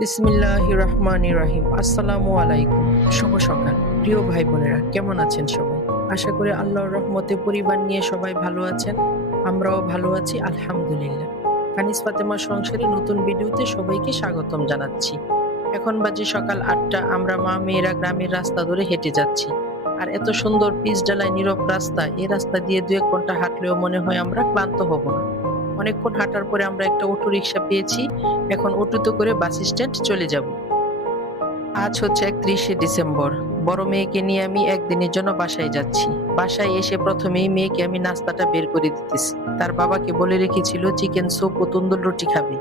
বিসমিল্লাহ রহমান রাহিম আসসালামু আলাইকুম। শুভ সকাল। প্রিয় ভাই বোনেরা কেমন আছেন সবাই? আশা করি আল্লাহর রহমতে পরিবার নিয়ে সবাই ভালো আছেন। আমরাও ভালো আছি, আলহামদুলিল্লাহ। হানিস ফাতেমা সংসারে নতুন ভিডিওতে সবাইকে স্বাগতম জানাচ্ছি। এখন বাজে সকাল আটটা, আমরা মা মেয়েরা গ্রামের রাস্তা ধরে হেঁটে যাচ্ছি। আর এত সুন্দর পিচ ডালায় নীরব রাস্তা এই রাস্তা দিয়ে দু এক ঘণ্টা হাঁটলেও মনে হয় আমরা ক্লান্ত হব না। অনেকক্ষণ হাঁটার পরে আমরা একটা অটো রিক্সা পেয়েছি। এখন অটোতে করে বাস স্ট্যান্ড চলে যাব। আজ হচ্ছে একত্রিশে ডিসেম্বর। বড় মেয়েকে নিয়ে আমি একদিনের জন্য বাসায় যাচ্ছি। বাসায় এসে প্রথমেই মেয়েকে আমি নাস্তাটা বের করে দিতেছি। তার বাবাকে বলে রেখেছিল, চিকেন স্যুপ ও তন্দুর রুটি খাবে।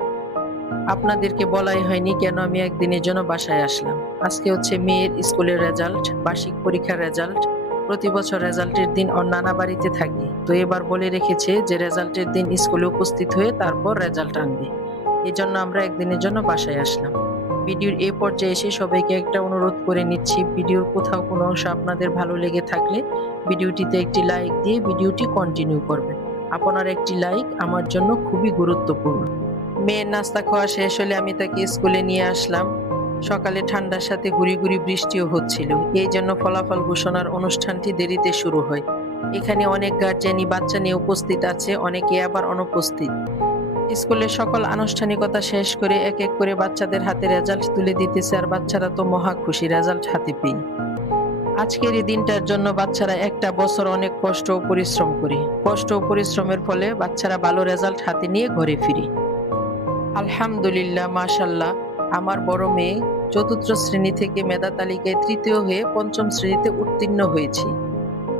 আপনাদেরকে বলাই হয়নি কেন আমি একদিনের জন্য বাসায় আসলাম। আজকে হচ্ছে মেয়ের স্কুলের রেজাল্ট বার্ষিক পরীক্ষার রেজাল্ট প্রতি বছর রেজাল্টের দিন ওর নানা বাড়িতে থাকি। তো এবার বলে রেখেছে যে রেজাল্টের দিন স্কুলে উপস্থিত হয়ে তারপর রেজাল্ট আনবে। এই জন্য আমরা একদিনের জন্য বাসায় আসলাম। ভিডিওর এ পর্যায়ে এসে সবাইকে একটা অনুরোধ করে নিচ্ছি, ভিডিওর কোথাও কোনো অংশ আপনাদের ভালো লেগে থাকলে ভিডিওটিতে একটি লাইক দিয়ে ভিডিওটি কন্টিনিউ করবেন। আপনার একটি লাইক আমার জন্য খুবই গুরুত্বপূর্ণ। মেয়ের নাস্তা খাওয়া শেষ হলে আমি তাকে স্কুলে নিয়ে আসলাম। সকালে ঠান্ডার সাথে গুড়ি গুড়ি বৃষ্টিও হচ্ছিল। এই জন্য ফলাফল ঘোষণার অনুষ্ঠানটি দেরিতে শুরু হয়। এখানে অনেক গার্জেনই বাচ্চা নিয়ে উপস্থিত আছে, অনেকে আবার অনুপস্থিত। স্কুলের সকল আনুষ্ঠানিকতা শেষ করে এক এক করে বাচ্চাদের হাতে রেজাল্ট তুলে দিতেছে আর বাচ্চারা তো মহা খুশি, রেজাল্ট হাতে পেয়ে। আজকের এই দিনটার জন্য বাচ্চারা একটা বছর অনেক কষ্ট ও পরিশ্রম করে। কষ্ট ও পরিশ্রমের ফলে বাচ্চারা ভালো রেজাল্ট হাতে নিয়ে ঘরে ফিরে। আলহামদুলিল্লাহ মাশাল্লাহ আমার বড় মেয়ে চতুর্থ শ্রেণি থেকে মেধা তালিকায় তৃতীয় হয়ে পঞ্চম শ্রেণীতে উত্তীর্ণ হয়েছি।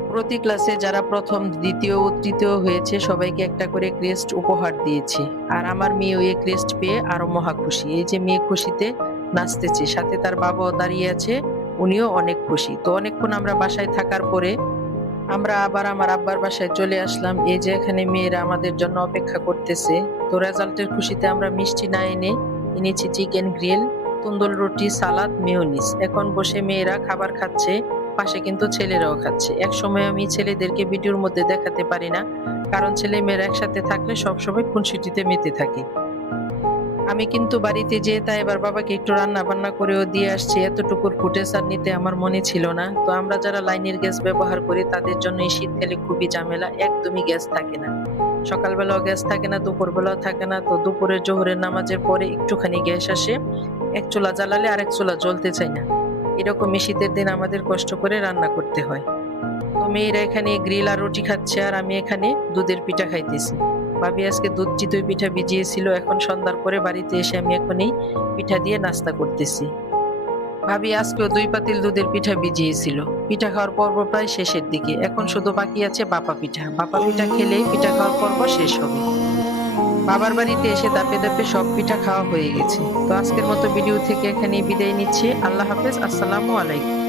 প্রতি ক্লাসে যারা প্রথম, দ্বিতীয় ও তৃতীয় হয়েছে, সবাইকে একটা করে ক্রেস্ট উপহার দিয়েছি। আর আমার মেয়ে এই ক্রেস্ট পেয়ে আরও মহা খুশি। এই যে মেয়ে খুশিতে নাচতেছে, সাথে তার বাবাও দাঁড়িয়ে আছে, উনিও অনেক খুশি। তো অনেকক্ষণ আমরা বাসায় থাকার পরে আমরা আবার আমার আব্বার বাসায় চলে আসলাম। এই যে এখানে মেয়েরা আমাদের জন্য অপেক্ষা করতেছে। তো রেজাল্টের খুশিতে আমরা মিষ্টি না এনে এনেছি চিকেন গ্রিল তন্দুর রুটি, সালাদ মেয়োনিস এখন বসে মেয়েরা খাবার খাচ্ছে, পাশে কিন্তু ছেলেরাও খাচ্ছে। এক সময় আমি ছেলেদেরকে ভিডিওর মধ্যে দেখাতে পারি না, কারণ ছেলে মেয়েরা একসাথে থাকলে সবসময় খুনসুটিতে মেতে থাকে। আমি কিন্তু বাড়িতে যেয়ে তাই এবার বাবাকে একটু রান্না বান্না করেও দিয়ে আসছি। এতটুকুর ফুটেজ আর নিতে আমার মনে ছিল না। তো আমরা যারা লাইনের গ্যাস ব্যবহার করি, তাদের জন্য এই শীতকালে খুবই ঝামেলা, একদমই গ্যাস থাকে না। সকালবেলাও গ্যাস থাকে না, দুপুরবেলাও থাকে না, তো দুপুরের জোহরের নামাজের পরে একটুখানি গ্যাস আসে। এক চুলা জ্বালালে আরেক চুলা জ্বলতে চায় না। এরকমই শীতের দিন আমাদের কষ্ট করে রান্না করতে হয়। তো মেয়েরা এখানে গ্রিল আর রুটি খাচ্ছে আর আমি এখানে দুধের পিঠা খাইতেছি। ভাবি আজকে দুধ চিতই পিঠা ভিজিয়েছিল, এখন সন্ধ্যার পরে বাড়িতে এসে আমি এখনই পিঠা দিয়ে নাস্তা করতেছি। ভাবি আজকেও দুই পাতিল দুধের পিঠা ভিজিয়েছিল। পিঠা খাওয়ার পর্ব প্রায় শেষের দিকে। এখন শুধু বাকি আছে বাপা পিঠা। বাপা পিঠা খেলে পিঠা খাওয়ার পর্ব শেষ হবে। বাবার বাড়িতে এসে দাপে দাপে সব পিঠা খাওয়া হয়ে গেছে। তো আজকের মতো ভিডিও থেকে এখানে বিদায় নিচ্ছি। আল্লাহ হাফেজ। আসসালামু আলাইকুম।